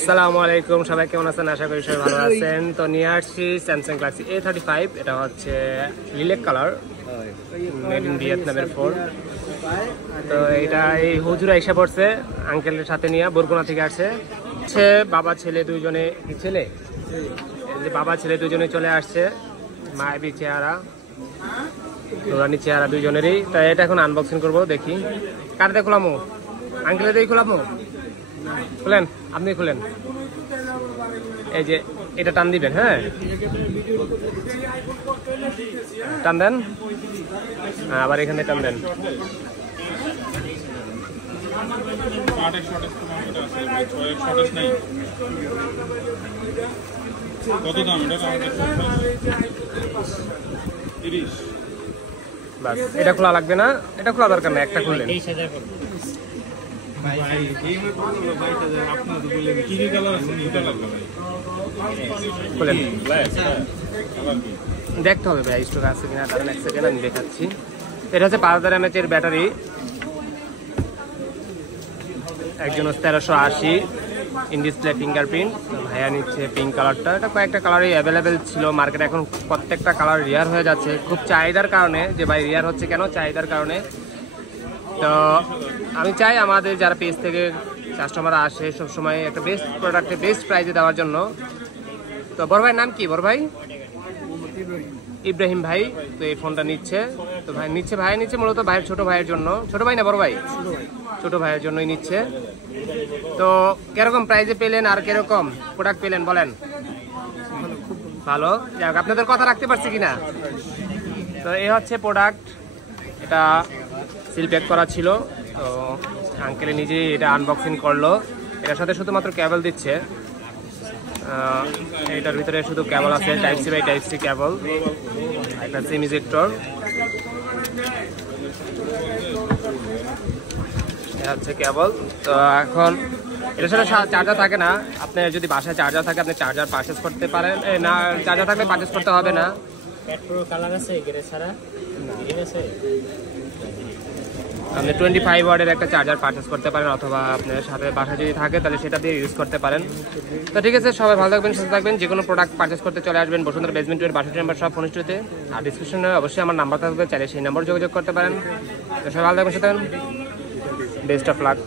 আসসালামু আলাইকুম, সবাই কেমন আছেন? আশা করি সবাই ভালো আছেন। তো নিয়ে আসছি স্যামসাং গ্যালাক্সি A35। এটা হচ্ছে লিলেক কালার, মেড ইন ভিয়েতনামের ফোন। তো এটা এই হুজুরা এসে পড়ছে আঙ্কেলের সাথে নিয়ে, বরগুনা থেকে আসছে। বাবা ছেলে দুইজনে, ছেলে বাবা ছেলে দুজনে চলে আসছে। মায়াবী চেহারা, নুরানি চেহারা দুইজনেরই। তাই এটা এখন আনবক্সিং করবো, দেখি কারতে খোলামো, আঙ্কেলের দিয়ে খোলামো। খুলেন, আপনি খুলেন। এই যে এটা টান দিবেন, হ্যাঁ টান দেন, আবার এখানে টান দেন। বাস, এটা খোলা লাগবে না, এটা খোলা দরকার না, একটা খুললেন। দেখতে হবে ভাই স্টক আছে কিনা, কারণ এক সেকেন্ড আমি দেখাচ্ছি। এটা হচ্ছে 5000 mAh এর ব্যাটারি, একজন 1380 ইন ডিসপ্লে ফিঙ্গারপ্রিন্ট। ভাইয়া নিচ্ছে পিঙ্ক কালারটা। এটা কয়েকটা কালারই অ্যাভেলেবেল ছিল মার্কেটে, এখন প্রত্যেকটা কালার রিয়ার হয়ে যাচ্ছে খুব চাহিদার কারণে। যে ভাই রিয়ার হচ্ছে কেন? চাহিদার কারণে। তো আমি চাই আমাদের যারা পেজ থেকে কাস্টমার আসে সবসময় একটা বেস্ট প্রোডাক্টে বেস্ট প্রাইজে দেওয়ার জন্য। তো বড় ভাইয়ের নাম কি? বড় ভাই ইব্রাহিম ভাই। তো এই ফোনটা নিচ্ছে, তো ভাই নিচ্ছে মূলত ভাইয়ের ছোট ভাইয়ের জন্য। ছোট ভাই না বড় ভাই? ছোট ভাইয়ের জন্যই নিচ্ছে। তো কিরকম প্রাইজে পেলেন আর কিরকম প্রোডাক্ট পেলেন বলেন? ভালো, যাক আপনাদের কথা রাখতে পারছি কিনা। তো এই হচ্ছে প্রোডাক্ট, এটা সিল প্যাক করা ছিল। তো আঙ্কেলে নিজেই এটা আনবক্সিং করলো। এটার সাথে শুধুমাত্র কেবল দিচ্ছে, এটার ভিতরে শুধু কেবল আছে, type C by type C cable, একটা সিম ইজেক্টর। এটা হচ্ছে কেবল। তো এখন এটার সাথে চার্জার থাকে না, আপনার যদি বাসায় চার্জার থাকে আপনি চার্জার পারচেস করতে পারেন, না চার্জার থাকলে পারচেস করতে হবে না। আপনি 25 ওয়াটের একটা চার্জার পারচেস করতে পারেন, অথবা আপনার সাথে বাসায় যদি থাকে তাহলে সেটা দিয়ে ইউজ করতে পারেন। তো ঠিক আছে, সবাই ভালো থাকবেন, সুস্থ থাকবেন। যে কোনো প্রোডাক্ট পারচেস করতে চলে আসবেন বসুন্ধরা বেসমেন্ট 62 নাম্বার সব ফোনস্টুতে, আর ডিসক্রিপশনে অবশ্যই আমার নাম্বার থাকবে, চাইলে সেই নাম্বার যোগাযোগ করতে পারেন। তো সবাই ভালো থাকবেন, সুস্থ থাকবেন, বেস্ট অফ লাক।